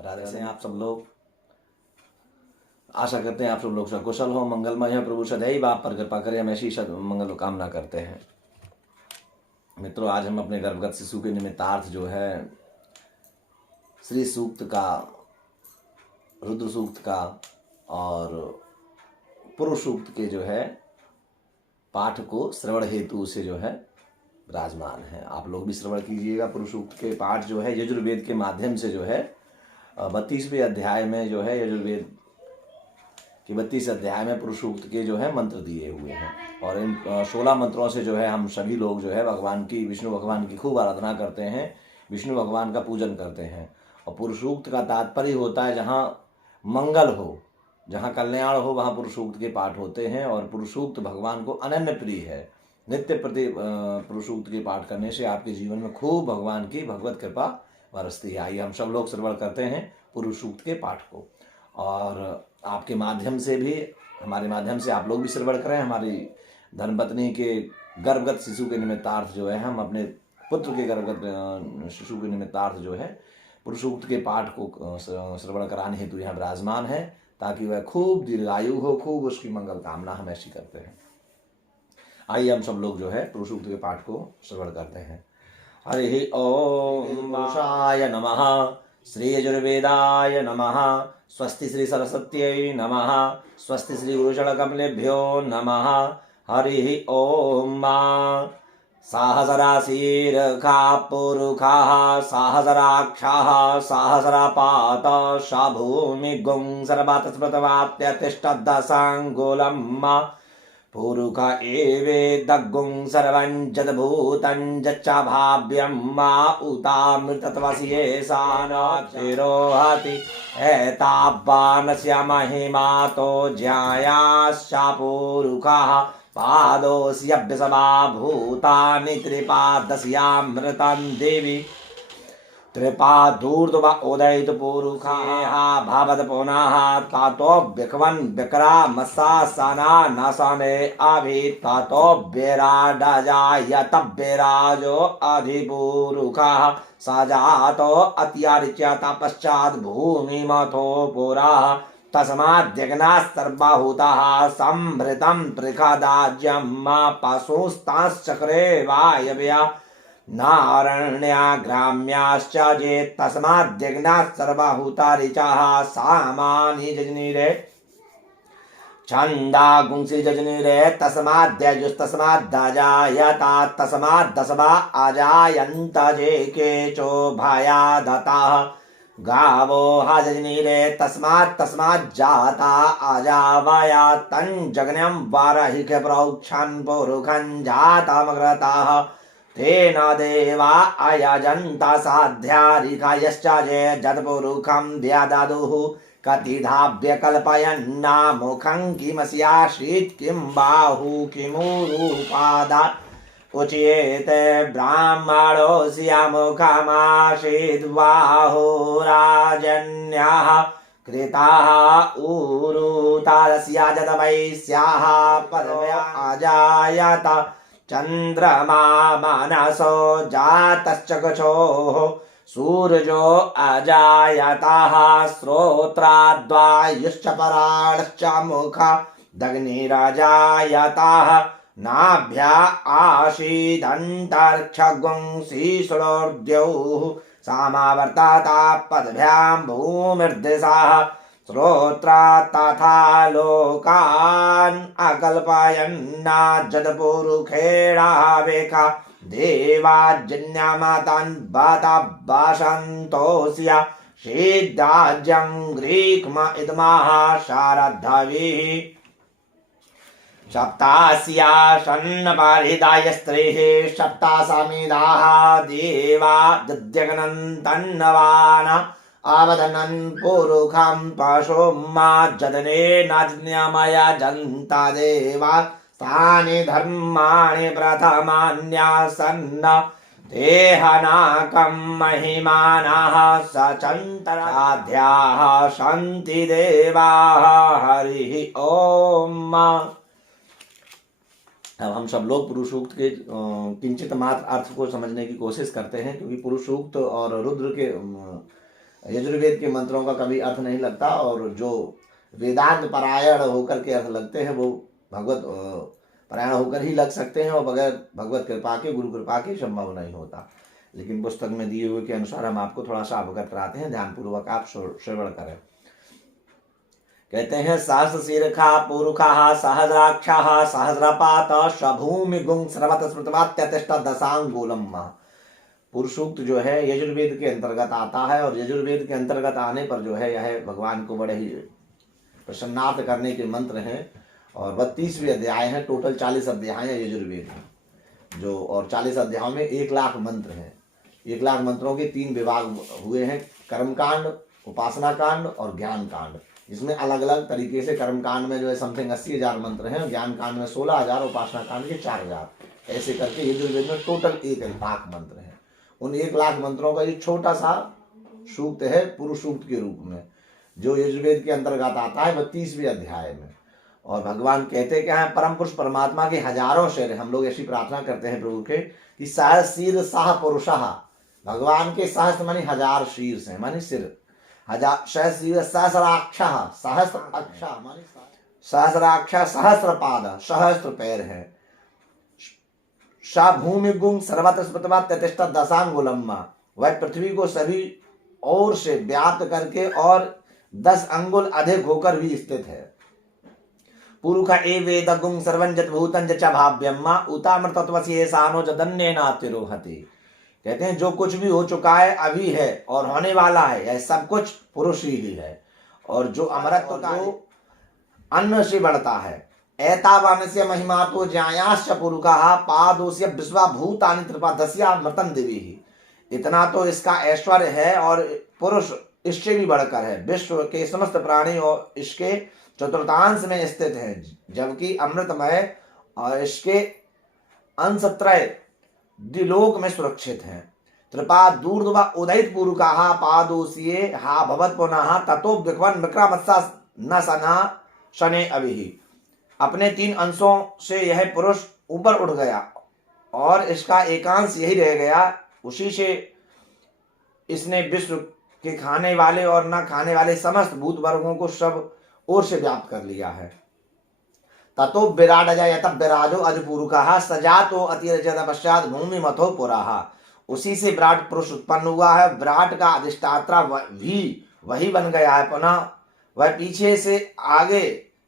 राधे से आप सब लोग। आशा करते हैं आप सब लोग सकुशल हो, मंगलमय है। प्रभु सदैव आप पर कृपा करें, हम ऐसी मंगल कामना करते हैं। मित्रों, आज हम अपने गर्भगत शिशु के निमित्तार्थ जो है श्री सूक्त का, रुद्र सूक्त का और पुरुष सूक्त के जो है पाठ को श्रवण हेतु से जो है विराजमान है। आप लोग भी श्रवण कीजिएगा। पुरुष सूक्त के पाठ जो है यजुर्वेद के माध्यम से जो है 32वें अध्याय में जो है यजुर्वेद कि 32 अध्याय में पुरुष सूक्त के जो है मंत्र दिए हुए हैं और इन 16 मंत्रों से जो है हम सभी लोग जो है भगवान की, विष्णु भगवान की खूब आराधना करते हैं, विष्णु भगवान का पूजन करते हैं। और पुरुष सूक्त का तात्पर्य होता है जहाँ मंगल हो, जहाँ कल्याण हो, वहाँ पुरुष सूक्त के पाठ होते हैं। और पुरुष सूक्त भगवान को अनन्य प्रिय है। नित्य प्रति पुरुष सूक्त के पाठ करने से आपके जीवन में खूब भगवान की भगवत कृपा बरसती है। आइए हम सब लोग श्रवण करते हैं पुरुष सूक्त के पाठ को, और आपके माध्यम से भी, हमारे माध्यम से आप लोग भी श्रवण करें। हमारी धर्मपत्नी के गर्भगत शिशु के निमित्तार्थ जो है हम अपने पुत्र के गर्भगत शिशु के निमित्तार्थ जो है पुरुष सूक्त के पाठ को श्रवण कराने हेतु यहाँ विराजमान है, ताकि वह खूब दीर्घायु हो, खूब उसकी मंगल कामना हम ऐसी करते हैं। आइए हम सब लोग जो है पुरुष सूक्त के पाठ को श्रवण करते हैं। हरि ओम वाशाय नमः, श्री यजुर्वेदाय नमः, स्वस्ति श्री सरस्वत्यै नमः, स्वस्ति श्री गुरुचरणकमलेभ्यो नमः। हरि ओम। सहस्राशीर्षा पुरुषाः सहस्राक्षाः सहस्रपात सा भूमिगुं सर्वातस्मृतवाप्यतिष्ठदशाङ्गुलम्। पुरुष एवेदग्गुं सर्वं जद्भूतं जच्चाभाव्यं मा उतामृतत्वस्येषानचिरोहति एतावानस्य महिमातो ज्यायाश्चा पुरुषः पादोऽस्यभ्यसवा भूतानि त्रिपादस्यामृतं देवी त्रिपादूर्ध्व उदयित पुरुषाः भवत पुनः तातो विक्वन् विक्रामसासना नसने अभि तातो विराडजायत विराजो अधिपुरुषः सजातो अत्यारिच्यत पश्चात् भूमिमथो पुरः तस्माद्यज्ञाः सर्वभूताः संभृतं त्रिखदाज्यं पशुस्ताश्चक्रे वायव्या नारण्या ग्राम्याश्च जे तस्माद्यज्ञाः सर्वभूता ऋचाः सामानि जजनीरे छन्दागुंसि जजनीरे तस्माद्यजुस्तस्माद्दजायता तस्माद्दशवा अजायन्त जे केचो भयादताः गावो हजनीरे तस्माज्जाता अजावया तञ्जग्न्यं वारहिक प्रोक्षन् पुरुखं जातमग्रताः तेन देवा अयजन्त साध्यारिकायश्च ये जत्पुरुखं व्यददुः कतिधा व्यकल्पयन्ना मुखं किमस्यासीत् किं बाहु किमुरुपादा उच्येते ब्राह्मणोऽस्य मुखमासीद्बाहुराजन्याः कृताः उरुतादस्या जतवैस्याः पदव्या अजायत चन्द्रमा मनसो जातश्चक्षुः सूर्यो अजायतः श्रोत्राद्वायुश्च पराणश्च मुखा दग्निरजायतः नाभ्या आसीदन्तरिक्षगुं शीर्षोर्द्यौः सामावर्तता पदभ्यां भूमिर्दिशः श्रोत्रा तथा लोकान् अकल्पयन्ना जदपुरुखेणावेका देवाजन्यमतान् बतभाषन्तोऽस्य शीदाज्यं ग्रीक्म इदमाः शारद्धविः सप्तास्यासन्नपरिदाय स्त्रीः सप्तासमिदाः देवा दद्यगनन्तन्नवाना आवदनन् पुरुखं पशुं मा जदने नाज्ञमया जन्ता देवा तानि धर्माणि प्रथमान्यासन्न देहनाकं महिमानः सचन्तराध्याः सन्ति देवाः। हरिः ओम। अब हम सब लोग पुरुष सूक्त के किंचित मात्र अर्थ को समझने की कोशिश करते हैं, क्योंकि पुरुष सूक्त और रुद्र के यजुर्वेद के मंत्रों का कभी अर्थ नहीं लगता, और जो वेदांत परायण होकर के अर्थ लगते हैं वो भगवत परायण होकर ही लग सकते हैं, और बगैर भगवत कृपा के, गुरु कृपा के संभव नहीं होता। लेकिन पुस्तक में दिए हुए के अनुसार हम आपको थोड़ा सा अवगत कराते हैं, ध्यानपूर्वक आप श्रवण करें। कहते हैं सहस्र शीर्षा पुरुषा सहस्राक्षा सहस्रपात शभूमि गुंग सर्वत स्मृतवात्यतिष्ठ दशांगुलम। पुरुष सूक्त जो है यजुर्वेद के अंतर्गत आता है, और यजुर्वेद के अंतर्गत आने पर जो है यह भगवान को बड़े ही प्रसन्नार्थ करने के मंत्र हैं, और 32वें अध्याय है। टोटल 40 अध्याय है यजुर्वेद जो, और 40 अध्यायों में 1,00,000 मंत्र हैं। 1,00,000 मंत्रों के 3 विभाग हुए हैं, कर्मकांड, उपासना कांड और ज्ञान कांड। इसमें अलग अलग तरीके से कर्मकांड में जो है समथिंग 80,000 मंत्र हैं, ज्ञान कांड में 16,000, उपासना कांड के 4,000। ऐसे करके यजुर्वेद में टोटल 1,00,000 मंत्र हैं। उन 1,00,000 मंत्रों का ये छोटा सा सूक्त है पुरुष सूक्त के रूप में, जो यजुर्वेद के अंतर्गत आता है 32वें अध्याय में। और भगवान कहते क्या है, परम पुरुष परमात्मा के हजारों शेर। हम लोग ऐसी प्रार्थना करते हैं प्रभु के कि सहस्र साह पुरुषः, भगवान के सहस्र मानी 1000 शीर्ष हैं, मानी सिर। सहस्राक्ष, सहस्र अक्षा मानी सहस्राक्ष, सहस्र पाद, सहस्र पैर है। सा भूमि गुंग सर्वत्र स्मृतवा ततिष्ठ दशांगुलम, वह पृथ्वी को सभी ओर से व्याप्त करके और 10 अंगुल अधिक होकर भी स्थित है। पुरुष ए वेद गुंग सर्वंजत भूतं च भाव्यम उतामृतत्वसी ऐसानो जदन्य नातिरोहति। कहते हैं जो कुछ भी हो चुका है, अभी है और होने वाला है, यह सब कुछ पुरुष ही है। और जो अमरत्व का अन्न से बढ़ता है, एतावानस्य महिमा तो ज्यायाश्च पुरुषः पादोस्य विश्वभूतानि त्रिपादस्या मृतं दिवी। इतना तो इसका ऐश्वर्य है, और पुरुष इससे भी बढ़कर है। विश्व के समस्त प्राणी और इसके चतुर्थांश में स्थित है, जबकि अमृतमय और इसके अंशत्रय द्विलोक में सुरक्षित हैं। त्रिपा दूर्ध्व उदयित पुरुषः पादोस्ये हा भवत पुनः ततो विक्रमन् विक्रमस्सा न सना शने अभिहि। अपने 3 अंशों से यह पुरुष ऊपर उठ गया, और इसका एकांश यही रह गया। उसी से इसने विश्व के खाने वाले और न खाने वाले समस्त भूत वर्गों को सब ओर से व्याप्त कर लिया है। ततो विराट अजय तब विराजो अजपूरुषः सजातो अतिरजत पश्चात भूमि मथो पुराः। उसी से विराट पुरुष उत्पन्न हुआ है। विराट का अधिष्ठाता भी वही बन गया है। पुनः वह पीछे से आगे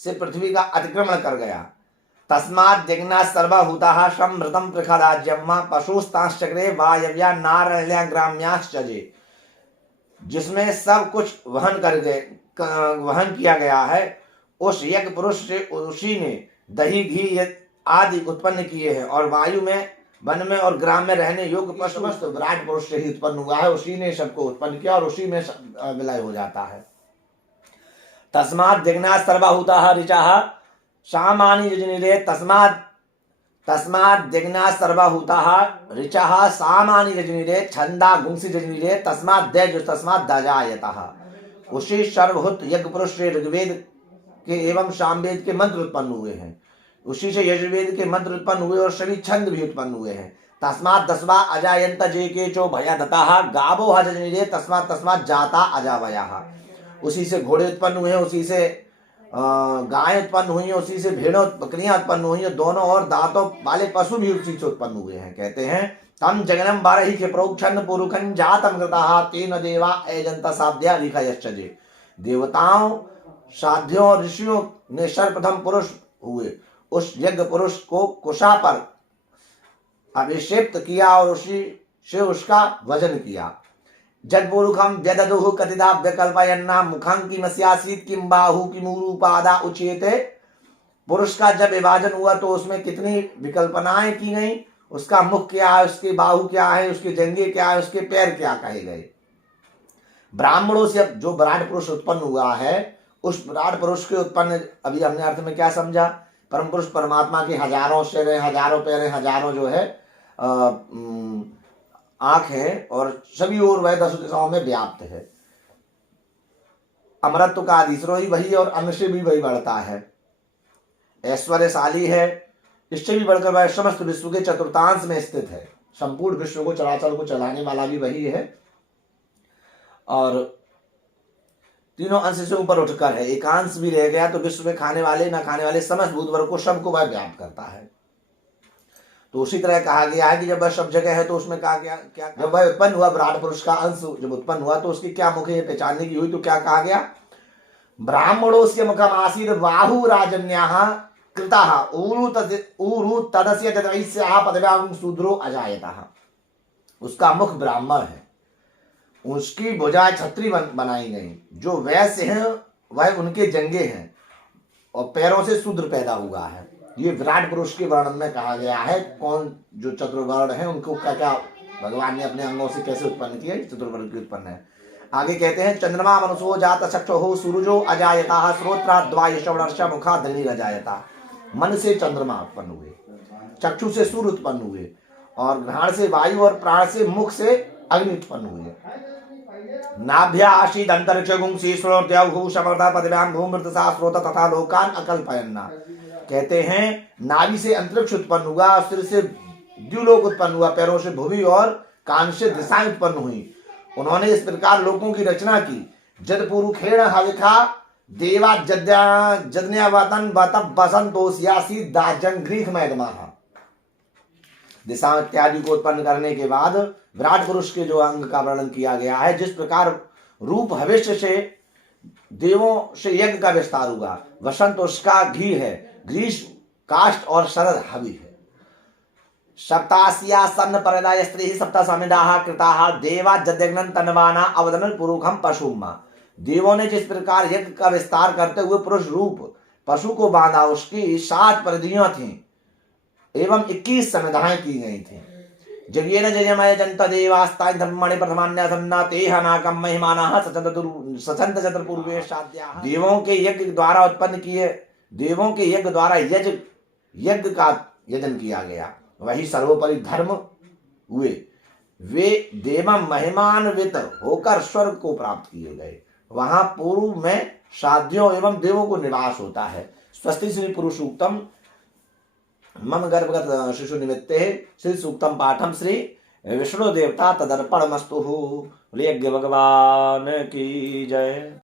से पृथ्वी का अतिक्रमण कर गया। तस्मात् दिग्ना सर्वभूताः समृतं पृखराज्यम पशुस्ताश्चक्रे वायव्या नारण्या ग्राम्याश्चजे। जिसमें सब कुछ वहन किया गया है, उस यज्ञ पुरुष से उसी ने दही घी आदि उत्पन्न किए हैं, और वायु में, वन में और ग्राम में रहने योग्य पशु विराट पुरुष से ही उत्पन्न हुआ है। उसी ने सबको उत्पन्न किया और उसी में विलय हो जाता है। तस्मात् दिग्ना सर्वभूताः ऋचाः सामानि रजनीरे तस्मात् दिग्ना सर्वभूताः ऋचाः सामानि रजनीरे छंदा गुंसी रजनीरे तस्मात् दैज तस्मात् दजायतः। उसी सर्वभूत यज्ञ पुरुष से ऋग्वेद के एवं सामवेद के मंत्र उत्पन्न हुए हैं। उसी से यजुर्वेद के मंत्र उत्पन्न हुए और सभी छंद भी उत्पन्न हुए हैं। तस्मात् दस्वा अजायंत जे के चो भयदताः गावो हजनीरे तस्मात् तस्मात् जाता अजावयाः। उसी से घोड़े उत्पन्न हुए हैं, उसी से गाय उत्पन्न हुई है, उसी से भेड़ों बकरियां उत्पन्न हुई हैं। दोनों और दांतों वाले पशु भी उसी से उत्पन्न हुए हैं। कहते हैं तम जगनम बारही के प्रोक्षण पुरुखन जातम कृताः तेन देवा एजंत साध्या रिखयश्चजे। देवताओं, साध्यों और ऋषियों ने सर्वप्रथम पुरुष हुए उस यज्ञ पुरुष को कुशा पर अभिषेप्त किया और उसी से उसका वजन किया। जगपुरुखम व्यददुः कतिदा विकल्पयन्ना मुखं किमस्यासीत् किम बाहु किमुरुपादा उच्यते। पुरुष का जब विभाजन हुआ तो उसमें कितनी विकल्पनाएं की गई। उसका मुख क्या है, उसके बाहु क्या है, उसके जंघे क्या है, उसके पैर क्या कहे गए। ब्राह्मणों से जो विराट पुरुष उत्पन्न हुआ है, उस विराट पुरुष के उत्पन्न, अभी हमने अर्थ में क्या समझा, परम पुरुष परमात्मा के हजारों सिर हैं, हजारों पैर हैं, हजारों जो है आंख है, और सभी ओर वह 10 दिशाओं में व्याप्त है। अमरत्व का अधिश्रो ही वही और अन्न से भी वही बढ़ता है। ऐश्वर्यशाली है, इससे भी बढ़कर वह समस्त विश्व के चतुर्थांश में स्थित है। संपूर्ण विश्व को, चराचर को चलाने वाला भी वही है। और तीनों अंश से ऊपर उठकर है। एकांश भी रह गया तो विश्व में खाने वाले न खाने वाले समस्त भूत वर्ग को सबको वह व्याप्त करता है। तो उसी तरह कहा गया है कि जब वह सब जगह है तो उसमें कहा गया क्या, जब वह उत्पन्न हुआ विराट पुरुष का अंश जब उत्पन्न हुआ तो उसकी क्या मुख है पहचानने की हुई, तो क्या कहा गया, ब्राह्मणोस्य मुखम आसीद बाहु राजन्याः कृताः ऊरु तदस्य तदैस्याः पदव्यां शूद्रो अजायतः। उसका मुख ब्राह्मण है, उसकी भुजाएं छत्री बनाई गई, जो वैश्य हैं वह उनके जंगे हैं और पैरों से शूद्र पैदा हुआ है। ये विराट पुरुष के वर्णन में कहा गया है। कौन जो चतुर्वर्ण है उनको क्या क्या भगवान ने अपने अंगों से कैसे उत्पन्न किया, चतुर्वर्ण की उत्पन्न है। आगे कहते हैं चंद्रमा मनुष्यो जात चक्षुः सूरजो अजायता श्रोत्राद्वाय श्रवणर्ष मुखा धनी अजायता। मन से चंद्रमा उत्पन्न हुए, चक्षु से सूर्य उत्पन्न हुए और घ्राण से वायु और प्राण से मुख से अग्नि उत्पन्न हुए। नाभ्या आशीद अंतरिक्ष गुंसी श्रोत्रयौ समर्था पदव्यां भूमृतसा श्रोत तथा लोकान अकल्पयन्ना। कहते हैं नाभि से अंतरिक्ष उत्पन्न हुआ, सिर से द्युलोक उत्पन्न हुआ, पैरों से भूमि और कान से दिशाएं उत्पन्न हुई। उन्होंने इस प्रकार लोकों की रचना की। जद पुरुखेण हविखा देवा जज्ञावतन बतप बसंतोष्यासी दाजंघ्रीख मैदमाह। दिशा इत्यादि को उत्पन्न करने के बाद विराट पुरुष के जो अंग का वर्णन किया गया है, जिस प्रकार रूप भविष्य से देवों से यज्ञ का विस्तार हुआ, वसंत उसका घी है, ग्रीष्म काष्ठ और शरद हवि है। सप्तास्या सन्न परदाय स्त्री सप्ता समिदाः कृताः देवा जद्यग्नन तन्वाना अवदनन पुरुखम पशुमा। देवों ने जिस प्रकार यज्ञ का विस्तार करते हुए पुरुष रूप पशु को बांधा, उसकी 7 परिधियां थीं एवं 21 समिधाएं की गई थी। जगेन जयमय जनता देवास्ताय धर्मणि प्रथमान्य सन्ना तेह नाकम महिमानः सचंत चतुर पूर्वे साध्याः। देवों के यज्ञ द्वारा उत्पन्न किए, देवों के यज्ञ द्वारा यज्ञ का यजन किया गया, वही सर्वोपरि धर्म हुए। वे देवम महिमान्वित होकर स्वर्ग को प्राप्त किए गए। वहां पूर्व में साध्यों एवं देवों को निवास होता है। स्वस्ति श्री पुरुषोत्तम मम गर्भगत शिशु निमित्ते श्री सूक्तम पाठम श्री विष्णु देवता तदर्पणमस्तु। यज्ञ भगवान की जय।